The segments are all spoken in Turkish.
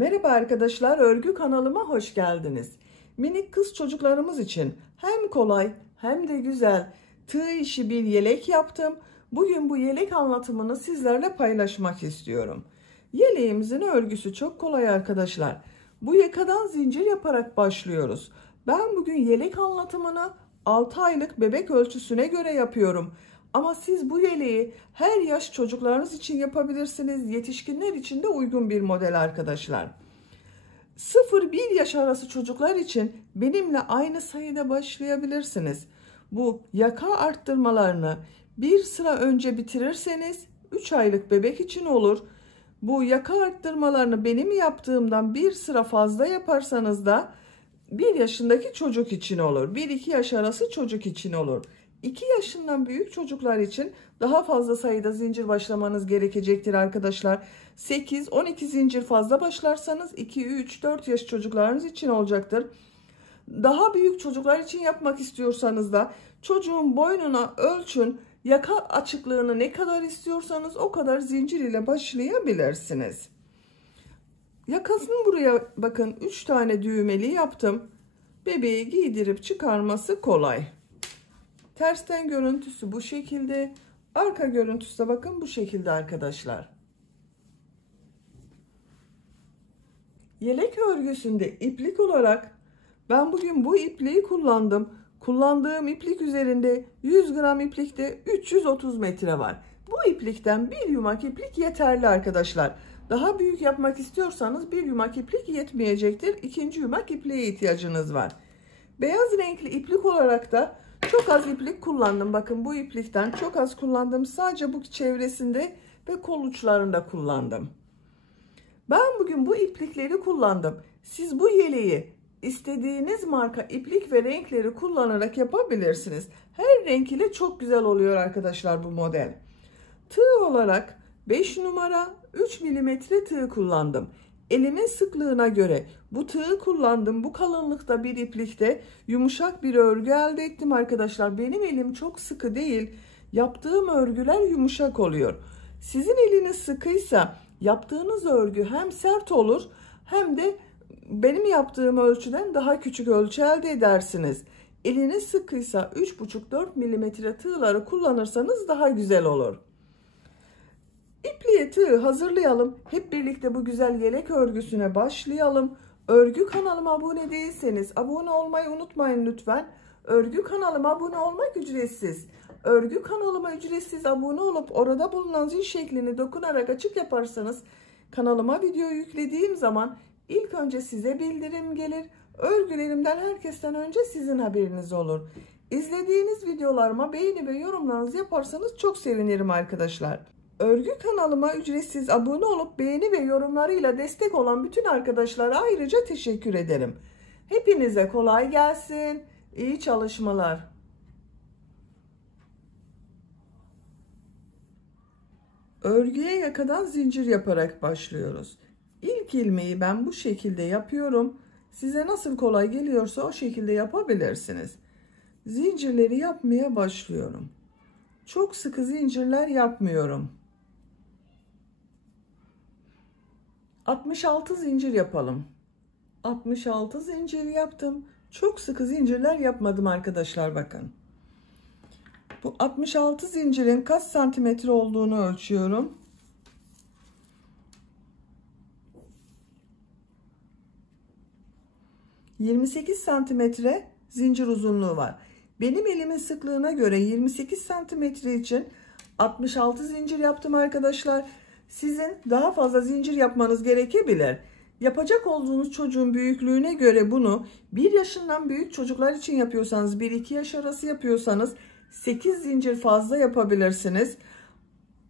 Merhaba arkadaşlar, örgü kanalıma hoş geldiniz. Minik kız çocuklarımız için hem kolay hem de güzel tığ işi bir yelek yaptım. Bugün bu yelek anlatımını sizlerle paylaşmak istiyorum. Yeleğimizin örgüsü çok kolay arkadaşlar. Bu yakadan zincir yaparak başlıyoruz. Ben bugün yelek anlatımını 6 aylık bebek ölçüsüne göre yapıyorum. Ama siz bu yeleği her yaş çocuklarınız için yapabilirsiniz. Yetişkinler için de uygun bir model arkadaşlar. 0-1 yaş arası çocuklar için benimle aynı sayıda başlayabilirsiniz. Bu yaka arttırmalarını bir sıra önce bitirirseniz 3 aylık bebek için olur. Bu yaka arttırmalarını benim yaptığımdan bir sıra fazla yaparsanız da 1 yaşındaki çocuk için olur. 1-2 yaş arası çocuk için olur. 2 yaşından büyük çocuklar için daha fazla sayıda zincir başlamanız gerekecektir arkadaşlar. 8-12 zincir fazla başlarsanız 2-3-4 yaş çocuklarınız için olacaktır. Daha büyük çocuklar için yapmak istiyorsanız da çocuğun boynuna ölçün. Yaka açıklığını ne kadar istiyorsanız o kadar zincir ile başlayabilirsiniz. Yakasını buraya bakın 3 tane düğmeli yaptım. Bebeği giydirip çıkarması kolay. Tersten görüntüsü bu şekilde. Arka görüntüsü de bakın bu şekilde arkadaşlar. Yelek örgüsünde iplik olarak ben bugün bu ipliği kullandım. Kullandığım iplik üzerinde 100 gram iplikte 330 metre var. Bu iplikten bir yumak iplik yeterli arkadaşlar. Daha büyük yapmak istiyorsanız bir yumak iplik yetmeyecektir. İkinci yumak ipliğe ihtiyacınız var. Beyaz renkli iplik olarak da çok az iplik kullandım. Bakın bu iplikten çok az kullandım. Sadece bu çevresinde ve kol uçlarında kullandım. Ben bugün bu iplikleri kullandım. Siz bu yeleği istediğiniz marka iplik ve renkleri kullanarak yapabilirsiniz. Her renk ile çok güzel oluyor arkadaşlar bu model. Tığ olarak 5 numara 3 milimetre tığ kullandım. Elimin sıklığına göre bu tığı kullandım. Bu kalınlıkta bir iplikte yumuşak bir örgü elde ettim arkadaşlar. Benim elim çok sıkı değil. Yaptığım örgüler yumuşak oluyor. Sizin eliniz sıkıysa yaptığınız örgü hem sert olur hem de benim yaptığım ölçüden daha küçük ölçü elde edersiniz. Eliniz sıkıysa 3,5-4 milimetre tığları kullanırsanız daha güzel olur. İpliğe tığ hazırlayalım. Hep birlikte bu güzel yelek örgüsüne başlayalım. Örgü kanalıma abone değilseniz abone olmayı unutmayın lütfen. Örgü kanalıma abone olmak ücretsiz. Örgü kanalıma ücretsiz abone olup orada bulunan zil şeklini dokunarak açık yaparsanız kanalıma video yüklediğim zaman ilk önce size bildirim gelir. Örgülerimden herkesten önce sizin haberiniz olur. İzlediğiniz videolarıma beğeni ve yorumlarınızı yaparsanız çok sevinirim arkadaşlar. Örgü kanalıma ücretsiz abone olup beğeni ve yorumlarıyla destek olan bütün arkadaşlara ayrıca teşekkür ederim. Hepinize kolay gelsin. İyi çalışmalar. Örgüye yakadan zincir yaparak başlıyoruz. İlk ilmeği ben bu şekilde yapıyorum. Size nasıl kolay geliyorsa o şekilde yapabilirsiniz. Zincirleri yapmaya başlıyorum. Çok sıkı zincirler yapmıyorum. 66 zincir yapalım. 66 zincir yaptım. Çok sıkı zincirler yapmadım arkadaşlar bakın. Bu 66 zincirin kaç santimetre olduğunu ölçüyorum. 28 santimetre zincir uzunluğu var. Benim elimin sıklığına göre 28 santimetre için 66 zincir yaptım arkadaşlar. Sizin daha fazla zincir yapmanız gerekebilir. Yapacak olduğunuz çocuğun büyüklüğüne göre bunu 1 yaşından büyük çocuklar için yapıyorsanız 1-2 yaş arası yapıyorsanız 8 zincir fazla yapabilirsiniz.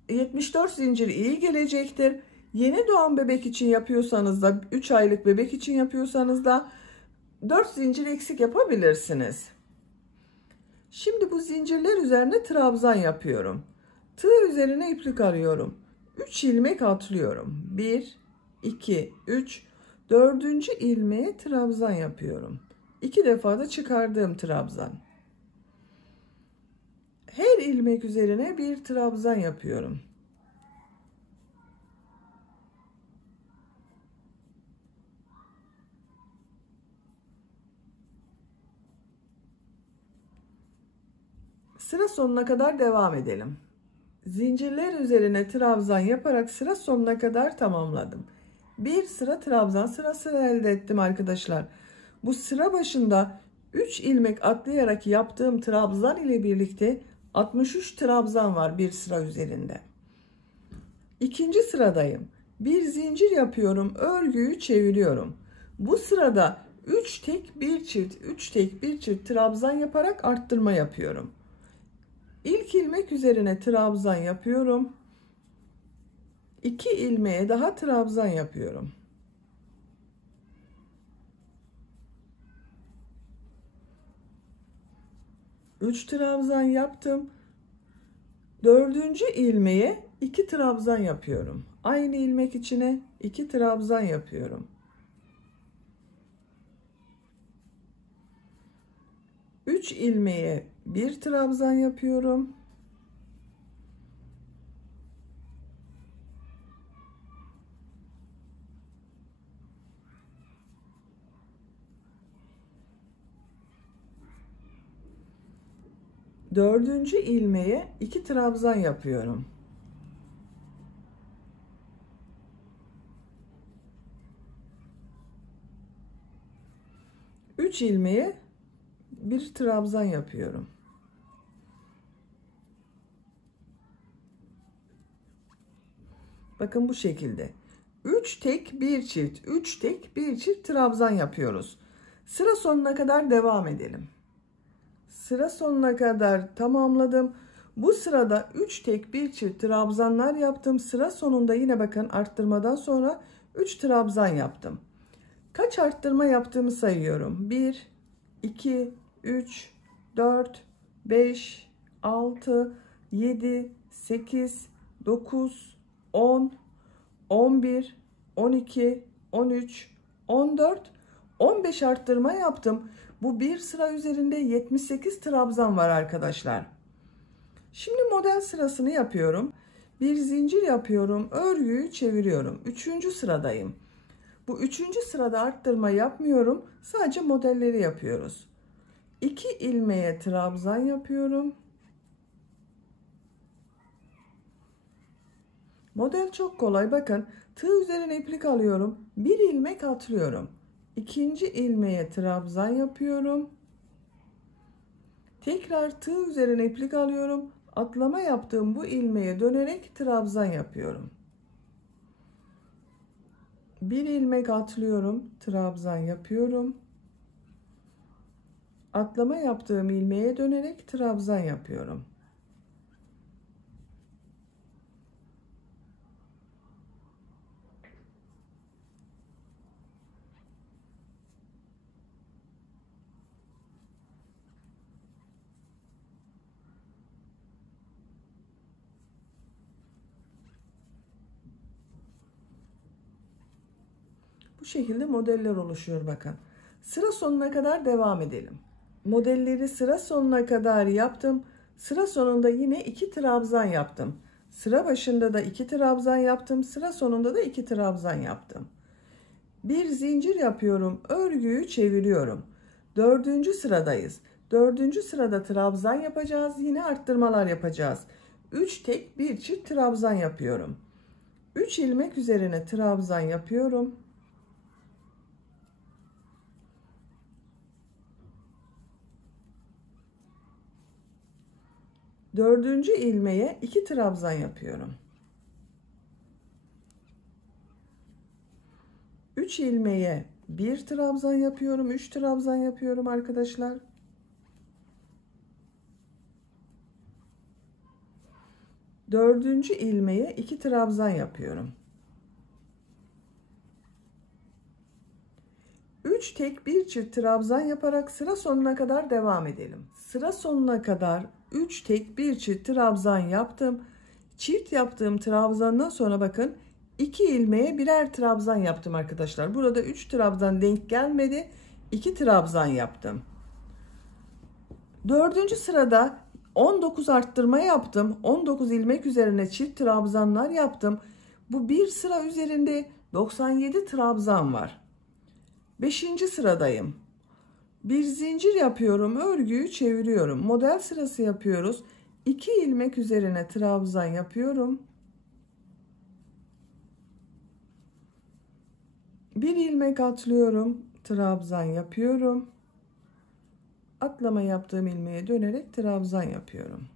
74 zincir iyi gelecektir. Yeni doğan bebek için yapıyorsanız da 3 aylık bebek için yapıyorsanız da 4 zincir eksik yapabilirsiniz. Şimdi bu zincirler üzerine trabzan yapıyorum. Tığ üzerine iplik arıyorum. 3 ilmek atlıyorum. 1, 2, 3, 4. ilmeğe trabzan yapıyorum. 2 defa da çıkardığım trabzan. Her ilmek üzerine bir trabzan yapıyorum. Sıra sonuna kadar devam edelim. Zincirler üzerine trabzan yaparak sıra sonuna kadar tamamladım. Bir sıra trabzan sırası elde ettim arkadaşlar. Bu sıra başında 3 ilmek atlayarak yaptığım trabzan ile birlikte 63 trabzan var bir sıra üzerinde. İkinci sıradayım. Bir zincir yapıyorum, örgüyü çeviriyorum. Bu sırada 3 tek bir çift, 3 tek bir çift trabzan yaparak arttırma yapıyorum. İlk ilmek üzerine trabzan yapıyorum. 2 ilmeğe daha trabzan yapıyorum. Üç trabzan yaptım. Dördüncü ilmeğe 2 trabzan yapıyorum. Aynı ilmek içine 2 trabzan yapıyorum. 3 ilmeğe 1 trabzan yapıyorum. Dördüncü ilmeğe 2 trabzan yapıyorum. Üç ilmeğe 1 trabzan yapıyorum. Bakın bu şekilde. 3 tek bir çift, 3 tek bir çift trabzan yapıyoruz. Sıra sonuna kadar devam edelim. Sıra sonuna kadar tamamladım. Bu sırada 3 tek bir çift trabzanlar yaptım. Sıra sonunda yine bakın arttırmadan sonra 3 trabzan yaptım. Kaç arttırma yaptığımı sayıyorum. 1, 2, 3, 4, 5, 6, 7, 8, 9, 10, 11, 12, 13, 14, 15 arttırma yaptım. Bu bir sıra üzerinde 78 trabzan var arkadaşlar. Şimdi model sırasını yapıyorum. Bir zincir yapıyorum. Örgüyü çeviriyorum. Üçüncü sıradayım. Bu üçüncü sırada arttırma yapmıyorum. Sadece modelleri yapıyoruz. 2 ilmeğe trabzan yapıyorum. Model çok kolay. Bakın tığ üzerine iplik alıyorum. Bir ilmek atlıyorum. İkinci ilmeğe trabzan yapıyorum. Tekrar tığ üzerine iplik alıyorum. Atlama yaptığım bu ilmeğe dönerek trabzan yapıyorum. Bir ilmek atlıyorum. Trabzan yapıyorum. Atlama yaptığım ilmeğe dönerek trabzan yapıyorum. Bu şekilde modeller oluşuyor bakın. Sıra sonuna kadar devam edelim. Modelleri sıra sonuna kadar yaptım. Sıra sonunda yine 2 trabzan yaptım. Sıra başında da 2 trabzan yaptım. Sıra sonunda da 2 trabzan yaptım. Bir zincir yapıyorum. Örgüyü çeviriyorum. Dördüncü sıradayız. Dördüncü sırada trabzan yapacağız. Yine arttırmalar yapacağız. 3 tek bir çift trabzan yapıyorum. 3 ilmek üzerine trabzan yapıyorum. Dördüncü ilmeğe 2 trabzan yapıyorum. 3 ilmeğe 1 trabzan yapıyorum. 3 trabzan yapıyorum arkadaşlar. Dördüncü ilmeğe 2 trabzan yapıyorum. 3 tek bir çift trabzan yaparak sıra sonuna kadar devam edelim. Sıra sonuna kadar 3 tek bir çift trabzan yaptım. Çift yaptığım trabzandan sonra bakın 2 ilmeğe birer trabzan yaptım arkadaşlar. Burada 3 trabzan denk gelmedi. 2 trabzan yaptım. Dördüncü sırada 19 arttırma yaptım. 19 ilmek üzerine çift trabzanlar yaptım. Bu bir sıra üzerinde 97 trabzan var. 5. sıradayım. Bir zincir yapıyorum, örgüyü çeviriyorum. Model sırası yapıyoruz. 2 ilmek üzerine trabzan yapıyorum. Bir ilmek atlıyorum, trabzan yapıyorum. Atlama yaptığım ilmeğe dönerek trabzan yapıyorum.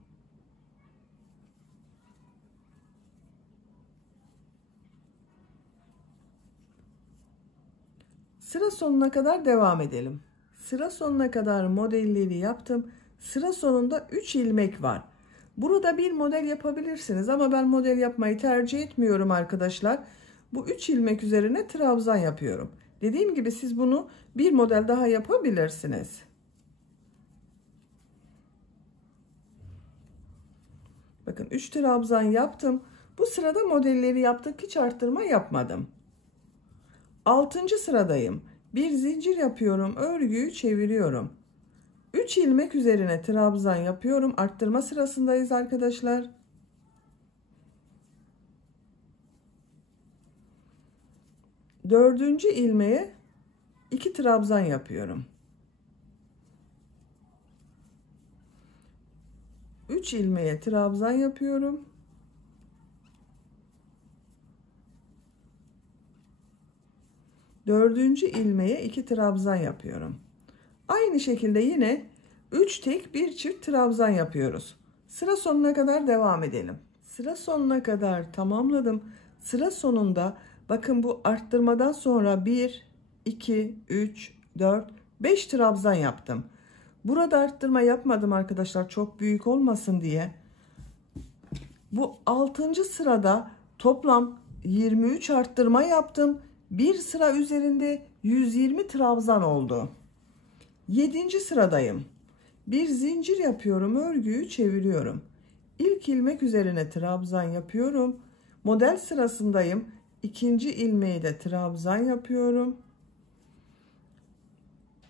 Sıra sonuna kadar devam edelim. Sıra sonuna kadar modelleri yaptım. Sıra sonunda 3 ilmek var. Burada bir model yapabilirsiniz ama ben model yapmayı tercih etmiyorum arkadaşlar. Bu 3 ilmek üzerine trabzan yapıyorum. Dediğim gibi siz bunu bir model daha yapabilirsiniz. Bakın 3 trabzan yaptım. Bu sırada modelleri yaptık. Hiç arttırma yapmadım. 6. sıradayım. Bir zincir yapıyorum. Örgüyü çeviriyorum. 3 ilmek üzerine trabzan yapıyorum. Arttırma sırasındayız arkadaşlar. Dördüncü ilmeğe 2 trabzan yapıyorum. 3 ilmeğe trabzan yapıyorum. Dördüncü ilmeğe 2 trabzan yapıyorum. Aynı şekilde yine 3 tek bir çift trabzan yapıyoruz. Sıra sonuna kadar devam edelim. Sıra sonuna kadar tamamladım. Sıra sonunda bakın bu arttırmadan sonra 1, 2, 3, 4, 5 trabzan yaptım. Burada arttırma yapmadım arkadaşlar, çok büyük olmasın diye. Bu 6. sırada toplam 23 arttırma yaptım. Bir sıra üzerinde 120 trabzan oldu. 7. sıradayım. Bir zincir yapıyorum, örgüyü çeviriyorum. İlk ilmek üzerine trabzan yapıyorum. Model sırasındayım. İkinci ilmeği de trabzan yapıyorum.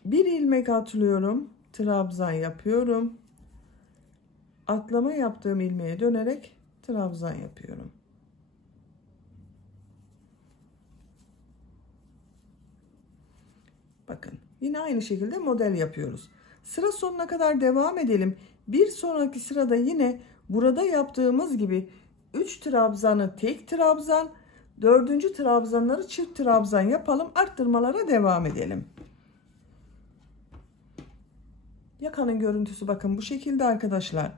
Bir ilmek atlıyorum, trabzan yapıyorum. Atlama yaptığım ilmeğe dönerek trabzan yapıyorum. Bakın yine aynı şekilde model yapıyoruz. Sıra sonuna kadar devam edelim. Bir sonraki sırada yine burada yaptığımız gibi 3 trabzanı tek trabzan, 4. trabzanları çift trabzan yapalım. Arttırmalara devam edelim. Yakanın görüntüsü bakın bu şekilde arkadaşlar.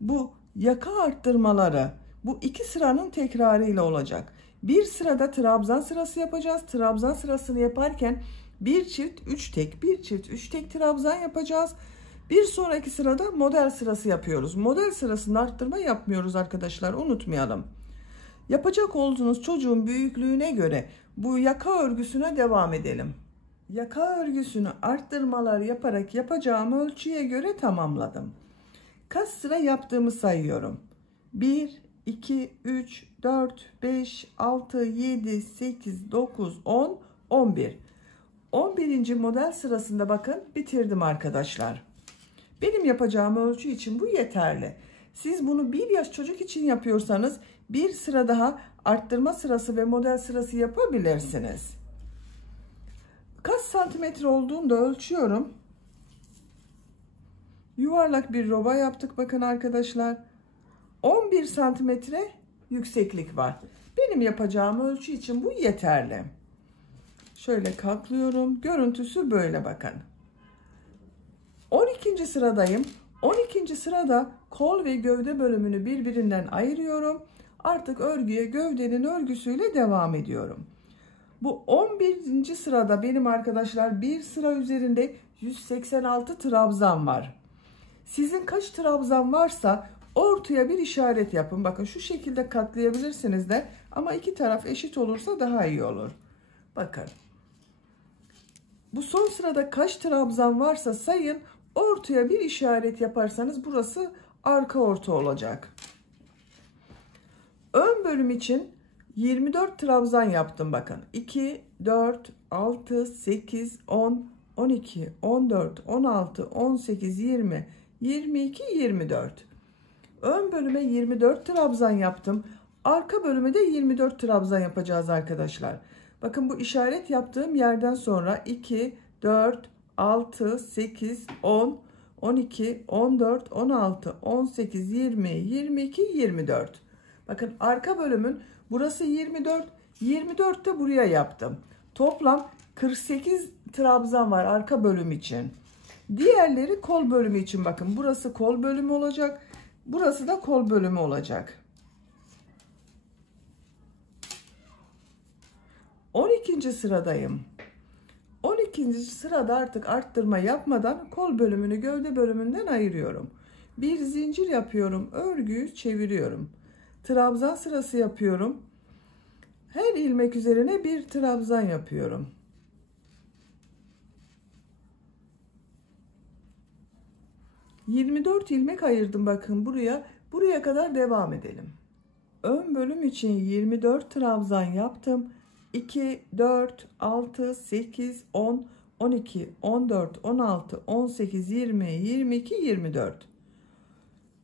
Bu yaka arttırmaları bu 2 sıranın tekrarıyla olacak. Bir sırada trabzan sırası yapacağız. Trabzan sırasını yaparken bir çift 3 tek, bir çift 3 tek trabzan yapacağız. Bir sonraki sırada model sırası yapıyoruz. Model sırasında arttırma yapmıyoruz arkadaşlar, unutmayalım. Yapacak olduğunuz çocuğun büyüklüğüne göre bu yaka örgüsüne devam edelim. Yaka örgüsünü arttırmalar yaparak yapacağım ölçüye göre tamamladım. Kaç sıra yaptığımı sayıyorum. 1, 2, 3, 4, 5, 6, 7, 8, 9, 10, 11. 11. model sırasında bakın bitirdim arkadaşlar. Benim yapacağım ölçü için bu yeterli. Siz bunu 1 yaş çocuk için yapıyorsanız bir sıra daha arttırma sırası ve model sırası yapabilirsiniz. Kaç santimetre olduğunu da ölçüyorum. Yuvarlak bir roba yaptık bakın arkadaşlar. 11 santimetre yükseklik var. Benim yapacağım ölçü için bu yeterli. Şöyle katlıyorum. Görüntüsü böyle bakın. 12. sıradayım. 12. sırada kol ve gövde bölümünü birbirinden ayırıyorum. Artık örgüye gövdenin örgüsüyle devam ediyorum. Bu 11. sırada benim arkadaşlar bir sıra üzerinde 186 trabzan var. Sizin kaç trabzan varsa ortaya bir işaret yapın. Bakın şu şekilde katlayabilirsiniz de ama iki taraf eşit olursa daha iyi olur. Bakın. Bu son sırada kaç trabzan varsa sayın, ortaya bir işaret yaparsanız burası arka orta olacak. Ön bölüm için 24 trabzan yaptım bakın. 2, 4, 6, 8, 10, 12, 14, 16, 18, 20, 22, 24. Ön bölüme 24 trabzan yaptım. Arka bölüme de 24 trabzan yapacağız arkadaşlar. Bakın bu işaret yaptığım yerden sonra 2, 4, 6, 8, 10, 12, 14, 16, 18, 20, 22, 24. Bakın arka bölümün burası 24. 24 de buraya yaptım. Toplam 48 trabzan var arka bölüm için. Diğerleri kol bölümü için, bakın burası kol bölümü olacak. Burası da kol bölümü olacak. 12. sıradayım. 12. sırada artık arttırma yapmadan kol bölümünü gövde bölümünden ayırıyorum. Bir zincir yapıyorum. Örgüyü çeviriyorum. Trabzan sırası yapıyorum. Her ilmek üzerine bir trabzan yapıyorum. ...24 ilmek ayırdım bakın buraya. Buraya kadar devam edelim. Ön bölüm için 24 trabzan yaptım. 2, 4, 6, 8, 10, 12, 14, 16, 18, 20, 22, 24.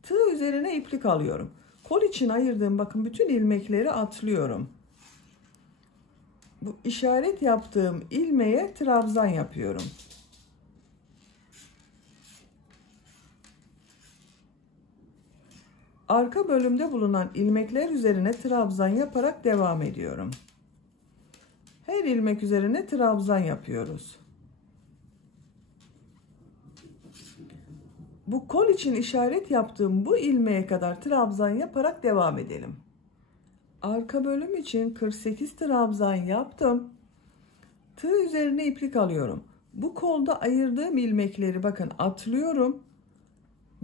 Tığ üzerine iplik alıyorum. Kol için ayırdığım bakın bütün ilmekleri atlıyorum. Bu işaret yaptığım ilmeğe trabzan yapıyorum. Arka bölümde bulunan ilmekler üzerine trabzan yaparak devam ediyorum. Her ilmek üzerine trabzan yapıyoruz. Bu kol için işaret yaptığım bu ilmeğe kadar trabzan yaparak devam edelim. Arka bölüm için 48 trabzan yaptım. Tığ üzerine iplik alıyorum. Bu kolda ayırdığım ilmekleri bakın atlıyorum.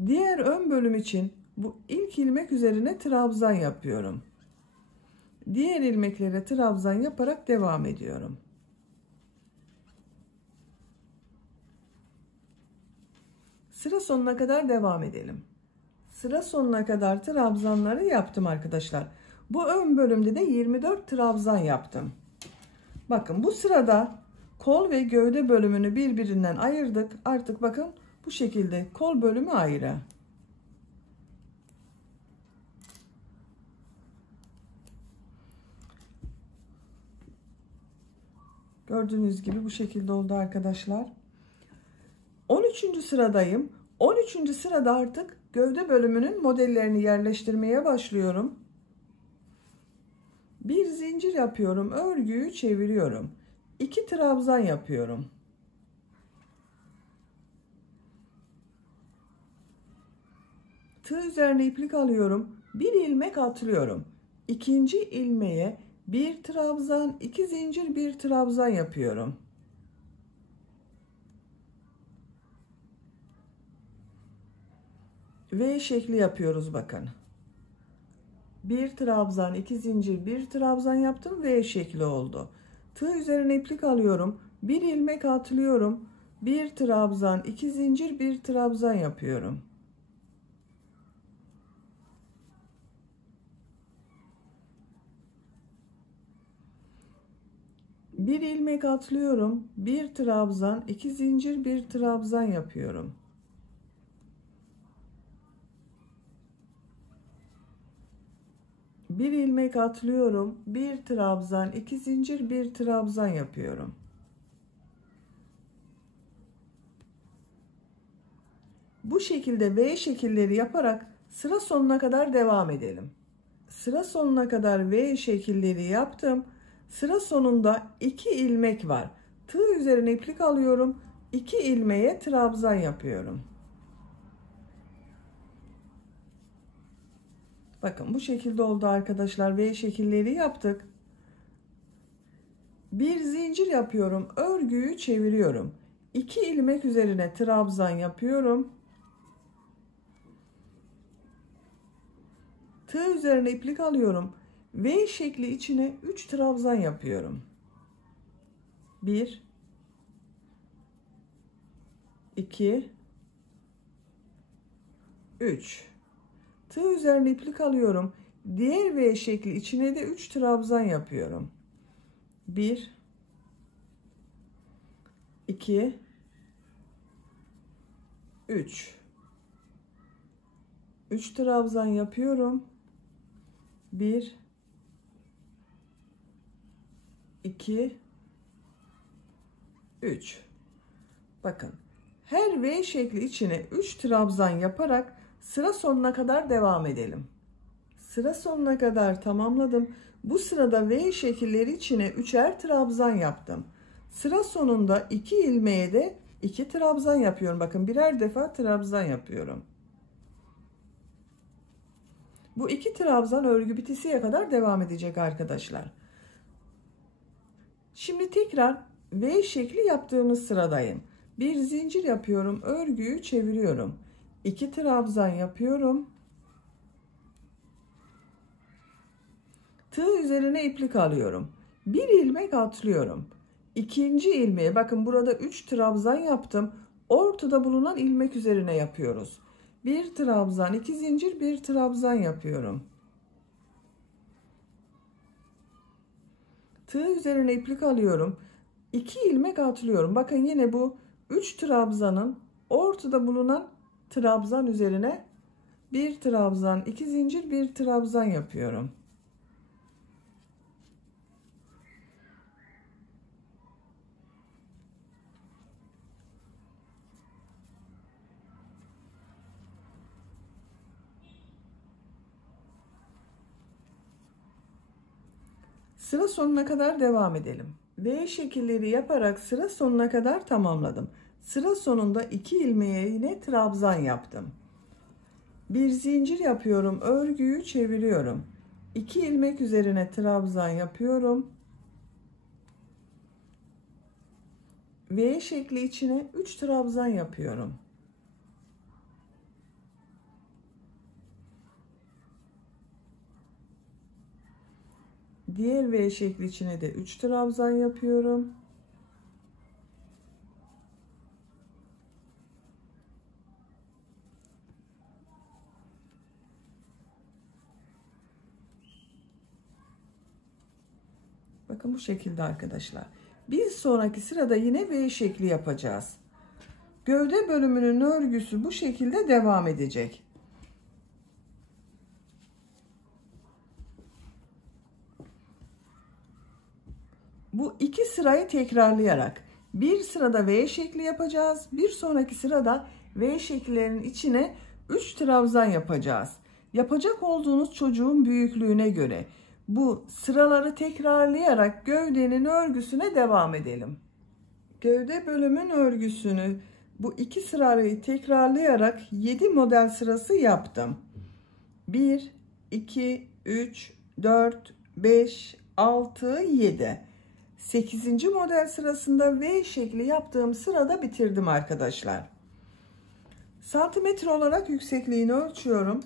Diğer ön bölüm için bu ilk ilmek üzerine trabzan yapıyorum. Diğer ilmeklere trabzan yaparak devam ediyorum. Sıra sonuna kadar devam edelim. Sıra sonuna kadar trabzanları yaptım arkadaşlar. Bu ön bölümde de 24 trabzan yaptım. Bakın bu sırada kol ve gövde bölümünü birbirinden ayırdık. Artık bakın bu şekilde kol bölümü ayrı. Gördüğünüz gibi bu şekilde oldu arkadaşlar. 13. sıradayım. 13. sırada artık gövde bölümünün modellerini yerleştirmeye başlıyorum. Bir zincir yapıyorum. Örgüyü çeviriyorum. 2 trabzan yapıyorum. Tığ üzerine iplik alıyorum. Bir ilmek atlıyorum. İkinci ilmeğe bir trabzan, 2 zincir, bir trabzan yapıyorum. V şekli yapıyoruz bakın. Bir trabzan, 2 zincir, bir trabzan yaptım. V şekli oldu. Tığ üzerine iplik alıyorum. Bir ilmek atlıyorum. Bir trabzan, 2 zincir, bir trabzan yapıyorum. Bir ilmek atlıyorum. Bir trabzan, 2 zincir, bir trabzan yapıyorum. Bir ilmek atlıyorum. Bir trabzan, 2 zincir, bir trabzan yapıyorum. Bu şekilde V şekilleri yaparak sıra sonuna kadar devam edelim. Sıra sonuna kadar V şekilleri yaptım. Sıra sonunda 2 ilmek var. Tığ üzerine iplik alıyorum. 2 ilmeğe trabzan yapıyorum. Bakın bu şekilde oldu arkadaşlar. V şekilleri yaptık. Bir zincir yapıyorum. Örgüyü çeviriyorum. 2 ilmek üzerine trabzan yapıyorum. Tığ üzerine iplik alıyorum. V şekli içine 3 trabzan yapıyorum. 1 2 3. Tığ üzerine iplik alıyorum. Diğer V şekli içine de 3 trabzan yapıyorum. 1 2 3. 3 trabzan yapıyorum. 1 2 3. Bakın, her V şekli içine 3 trabzan yaparak sıra sonuna kadar devam edelim. Sıra sonuna kadar tamamladım. Bu sırada V şekilleri içine 3'er trabzan yaptım. Sıra sonunda 2 ilmeğe de 2 trabzan yapıyorum. Bakın, birer defa trabzan yapıyorum. Bu 2 trabzan örgü bitesiye kadar devam edecek arkadaşlar. Şimdi tekrar V şekli yaptığımız sıradayım. Bir zincir yapıyorum, örgüyü çeviriyorum. 2 trabzan yapıyorum. Tığ üzerine iplik alıyorum. Bir ilmek atlıyorum. İkinci ilmeğe, bakın burada 3 trabzan yaptım. Ortada bulunan ilmek üzerine yapıyoruz. Bir trabzan, 2 zincir, bir trabzan yapıyorum. Tığ üzerine iplik alıyorum. 2 ilmek atlıyorum. Bakın yine bu 3 trabzanın ortada bulunan trabzan üzerine bir trabzan, 2 zincir, bir trabzan yapıyorum. Sıra sonuna kadar devam edelim. V şekilleri yaparak sıra sonuna kadar tamamladım. Sıra sonunda 2 ilmeğe yine trabzan yaptım. Bir zincir yapıyorum, örgüyü çeviriyorum. 2 ilmek üzerine trabzan yapıyorum. V şekli içine 3 trabzan yapıyorum. Diğer V şekli içine de 3 trabzan yapıyorum. Bakın bu şekilde arkadaşlar. Bir sonraki sırada yine V şekli yapacağız. Gövde bölümünün örgüsü bu şekilde devam edecek. Bu 2 sırayı tekrarlayarak bir sırada V şekli yapacağız. Bir sonraki sırada V şekillerinin içine 3 trabzan yapacağız. Yapacak olduğunuz çocuğun büyüklüğüne göre bu sıraları tekrarlayarak gövdenin örgüsüne devam edelim. Gövde bölümün örgüsünü bu 2 sırayı tekrarlayarak 7 model sırası yaptım. 1, 2, 3, 4, 5, 6, 7. 8. model sırasında V şekli yaptığım sırada bitirdim arkadaşlar. Santimetre olarak yüksekliğini ölçüyorum.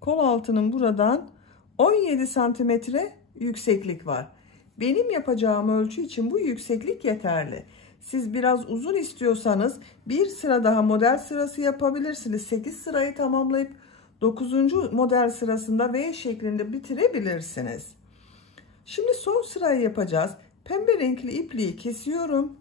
Kol altının buradan 17 santimetre yükseklik var. Benim yapacağım ölçü için bu yükseklik yeterli. Siz biraz uzun istiyorsanız bir sıra daha model sırası yapabilirsiniz. 8 sırayı tamamlayıp 9. model sırasında V şeklinde bitirebilirsiniz. Şimdi son sırayı yapacağız. Pembe renkli ipliği kesiyorum.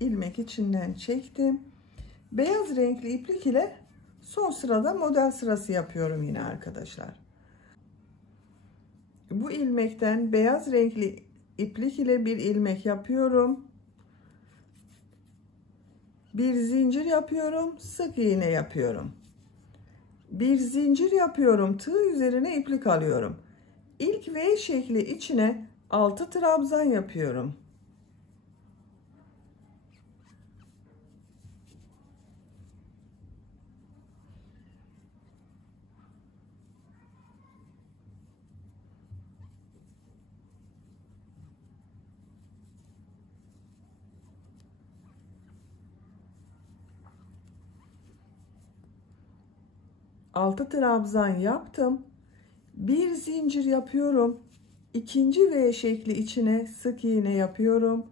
İlmek içinden çektim. Beyaz renkli iplik ile son sırada model sırası yapıyorum yine arkadaşlar. Bu ilmekten beyaz renkli iplik ile bir ilmek yapıyorum. Bir zincir yapıyorum, sık iğne yapıyorum. Bir zincir yapıyorum, tığ üzerine iplik alıyorum. İlk V şekli içine 6 trabzan yapıyorum. Altı trabzan yaptım. Bir zincir yapıyorum. İkinci V şekli içine sık iğne yapıyorum.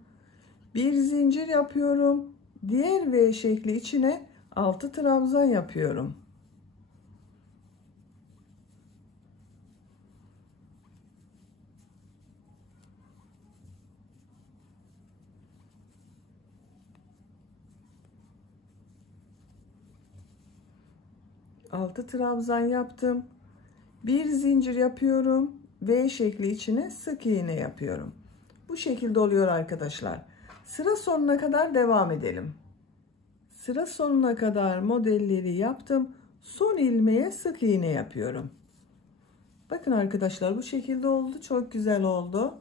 Bir zincir yapıyorum. Diğer V şekli içine 6 trabzan yapıyorum. Altı trabzan yaptım. Bir zincir yapıyorum. V şekli içine sık iğne yapıyorum. Bu şekilde oluyor arkadaşlar. Sıra sonuna kadar devam edelim. Sıra sonuna kadar modelleri yaptım. Son ilmeğe sık iğne yapıyorum. Bakın arkadaşlar, bu şekilde oldu. Çok güzel oldu.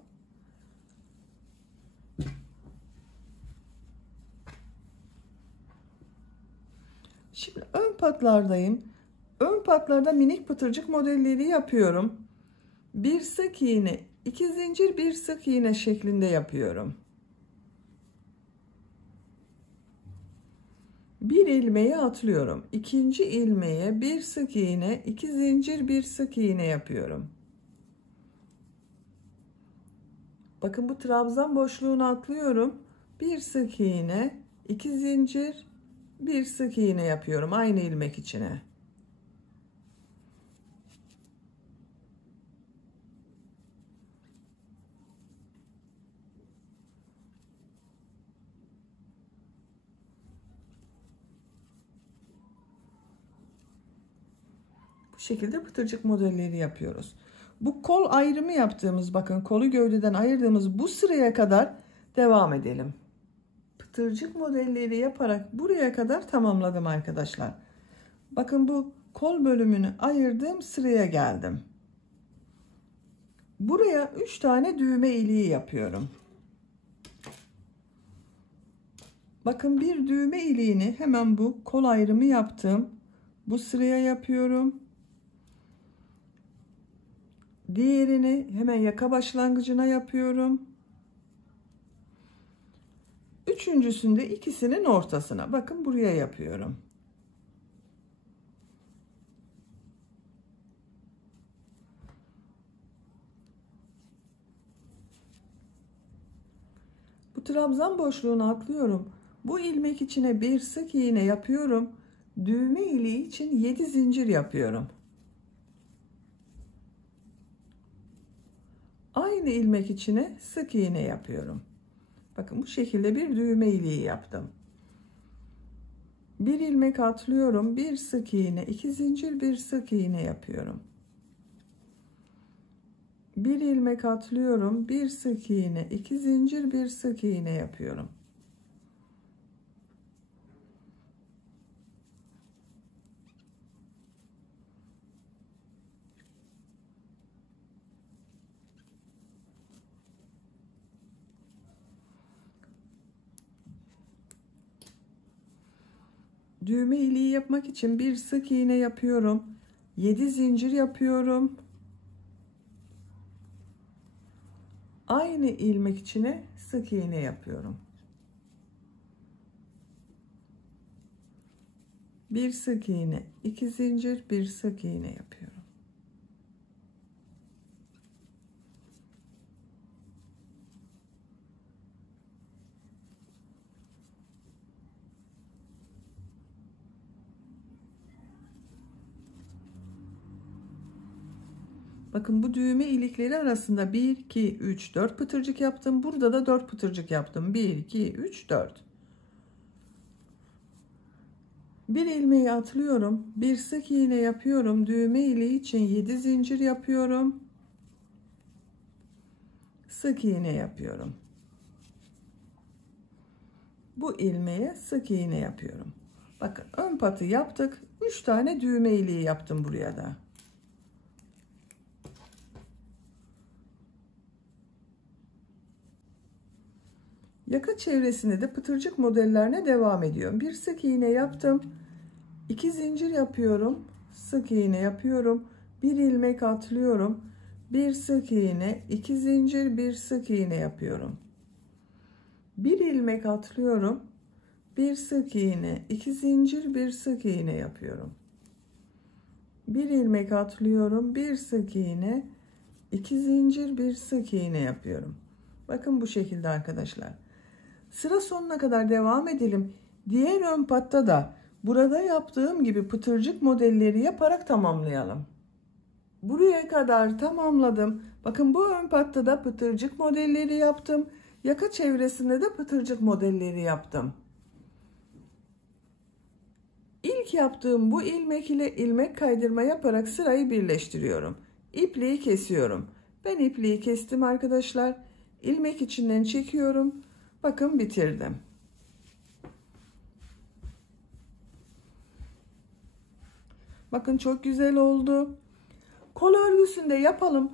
Şimdi ön patlardayım. Ön patlarda minik pıtırcık modelleri yapıyorum. Bir sık iğne, 2 zincir, bir sık iğne şeklinde yapıyorum. Bir ilmeği atlıyorum. İkinci ilmeğe bir sık iğne, 2 zincir, bir sık iğne yapıyorum. Bakın, bu trabzan boşluğunu atlıyorum. Bir sık iğne, 2 zincir, bir sık iğne yapıyorum aynı ilmek içine. Bu şekilde pıtırcık modelleri yapıyoruz. Bu kol ayrımı yaptığımız, bakın kolu gövdeden ayırdığımız bu sıraya kadar devam edelim. Pıtırcık modelleri yaparak buraya kadar tamamladım arkadaşlar. Bakın, bu kol bölümünü ayırdığım sıraya geldim. Buraya 3 tane düğme iliği yapıyorum. Bakın, bir düğme iliğini hemen bu kol ayrımı yaptım. Bu sıraya yapıyorum. Diğerini hemen yaka başlangıcına yapıyorum. Üçüncüsünde ikisinin ortasına. Bakın, buraya yapıyorum. Bu trabzan boşluğunu atlıyorum. Bu ilmek içine bir sık iğne yapıyorum. Düğme iliği için 7 zincir yapıyorum. Aynı ilmek içine sık iğne yapıyorum. Bakın, bu şekilde bir düğme iliği yaptım. Bir ilmek atlıyorum, bir sık iğne, 2 zincir, bir sık iğne yapıyorum. Bir ilmek atlıyorum, bir sık iğne, 2 zincir, bir sık iğne yapıyorum. Düğme iliği yapmak için bir sık iğne yapıyorum. 7 zincir yapıyorum. Aynı ilmek içine sık iğne yapıyorum. Bir sık iğne, 2 zincir, bir sık iğne yapıyorum. Bakın, bu düğme ilikleri arasında 1, 2, 3, 4 pıtırcık yaptım. Burada da 4 pıtırcık yaptım. 1, 2, 3, 4. Bir ilmeği atlıyorum. Bir sık iğne yapıyorum. Düğme iliği için 7 zincir yapıyorum. Sık iğne yapıyorum. Bu ilmeğe sık iğne yapıyorum. Bakın, ön patı yaptık. 3 tane düğme iliği yaptım buraya da. Yaka çevresinde de pıtırcık modellerine devam ediyorum. Bir sık iğne yaptım. 2 zincir yapıyorum. Sık iğne yapıyorum. Bir ilmek atlıyorum. Bir sık iğne, 2 zincir, bir sık iğne yapıyorum. Bir ilmek atlıyorum. Bir sık iğne, 2 zincir, bir sık iğne yapıyorum. Bir ilmek atlıyorum. Bir sık iğne, 2 zincir, bir sık iğne yapıyorum. Bakın, bu şekilde arkadaşlar. Sıra sonuna kadar devam edelim. Diğer ön patta da burada yaptığım gibi pıtırcık modelleri yaparak tamamlayalım. Buraya kadar tamamladım. Bakın, bu ön patta da pıtırcık modelleri yaptım. Yaka çevresinde de pıtırcık modelleri yaptım. İlk İlk yaptığım bu ilmek ile ilmek kaydırma yaparak sırayı birleştiriyorum. İpliği kesiyorum. Ben ipliği kestim arkadaşlar. İlmek içinden çekiyorum. Bakın bitirdim. Bakın çok güzel oldu. Kol örgüsünde yapalım.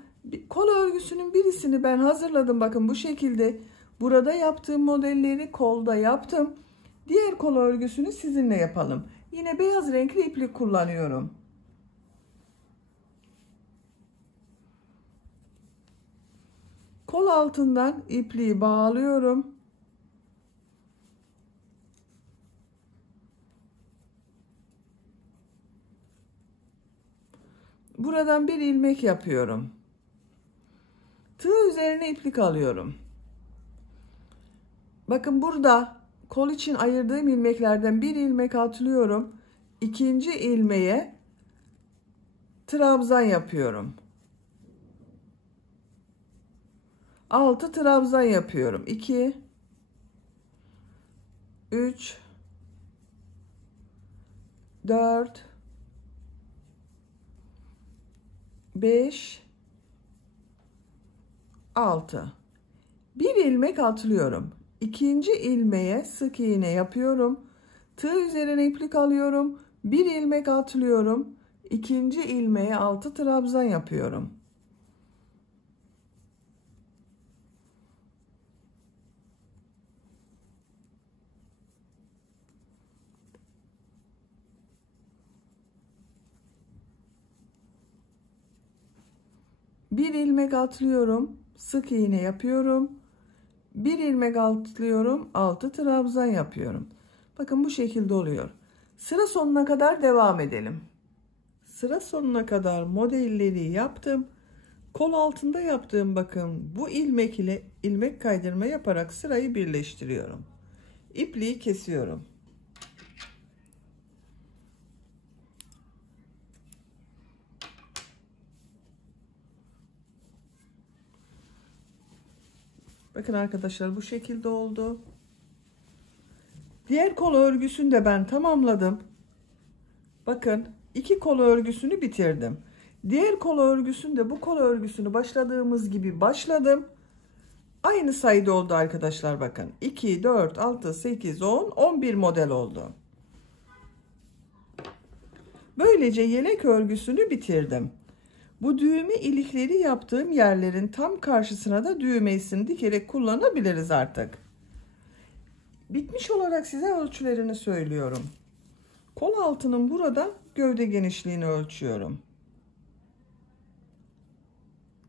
Kol örgüsünün birisini ben hazırladım. Bakın bu şekilde. Burada yaptığım modelleri kolda yaptım. Diğer kol örgüsünü sizinle yapalım. Yine beyaz renkli iplik kullanıyorum. Kol altından ipliği bağlıyorum. Buradan bir ilmek yapıyorum. Tığ üzerine iplik alıyorum. Bakın burada kol için ayırdığım ilmeklerden bir ilmek atlıyorum. İkinci ilmeğe trabzan yapıyorum. 6 trabzan yapıyorum. 2 3 4 5 6. Bir ilmek atlıyorum. İkinci ilmeğe sık iğne yapıyorum. Tığ üzerine iplik alıyorum. Bir ilmek atlıyorum. İkinci ilmeğe 6 trabzan yapıyorum. Bir ilmek atlıyorum. Sık iğne yapıyorum. Bir ilmek atlıyorum. 6 trabzan yapıyorum. Bakın bu şekilde oluyor. Sıra sonuna kadar devam edelim. Sıra sonuna kadar modelleri yaptım. Kol altında yaptığım bakın bu ilmek ile ilmek kaydırma yaparak sırayı birleştiriyorum. İpliği kesiyorum. Bakın arkadaşlar bu şekilde oldu. Diğer kol örgüsünü de ben tamamladım. Bakın iki kol örgüsünü bitirdim. Diğer kol örgüsünde bu kol örgüsünü başladığımız gibi başladım. Aynı sayıda oldu arkadaşlar bakın. 2, 4, 6, 8, 10, 11 model oldu. Böylece yelek örgüsünü bitirdim. Bu düğme ilikleri yaptığım yerlerin tam karşısına da düğmesini dikerek kullanabiliriz artık. Bitmiş olarak size ölçülerini söylüyorum. Kol altının burada gövde genişliğini ölçüyorum.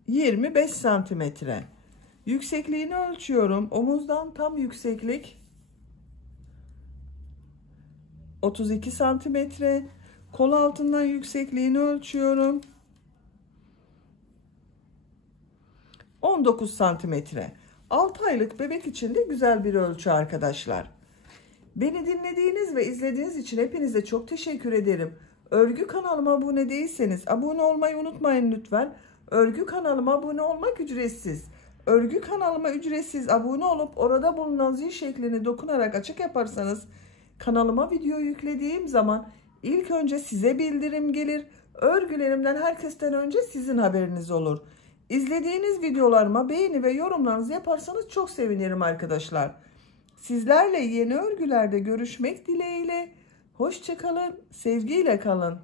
25 santimetre. Yüksekliğini ölçüyorum. Omuzdan tam yükseklik 32 santimetre. Kol altından yüksekliğini ölçüyorum. 19 santimetre. 6 aylık bebek için de güzel bir ölçü arkadaşlar. Beni dinlediğiniz ve izlediğiniz için hepinize çok teşekkür ederim. Örgü kanalıma abone değilseniz abone olmayı unutmayın lütfen. Örgü kanalıma abone olmak ücretsiz. Örgü kanalıma ücretsiz abone olup orada bulunan zil şeklini dokunarak açık yaparsanız kanalıma video yüklediğim zaman ilk önce size bildirim gelir. Örgülerimden herkesten önce sizin haberiniz olur. İzlediğiniz videolarıma beğeni ve yorumlarınızı yaparsanız çok sevinirim arkadaşlar. Sizlerle yeni örgülerde görüşmek dileğiyle. Hoşça kalın, sevgiyle kalın.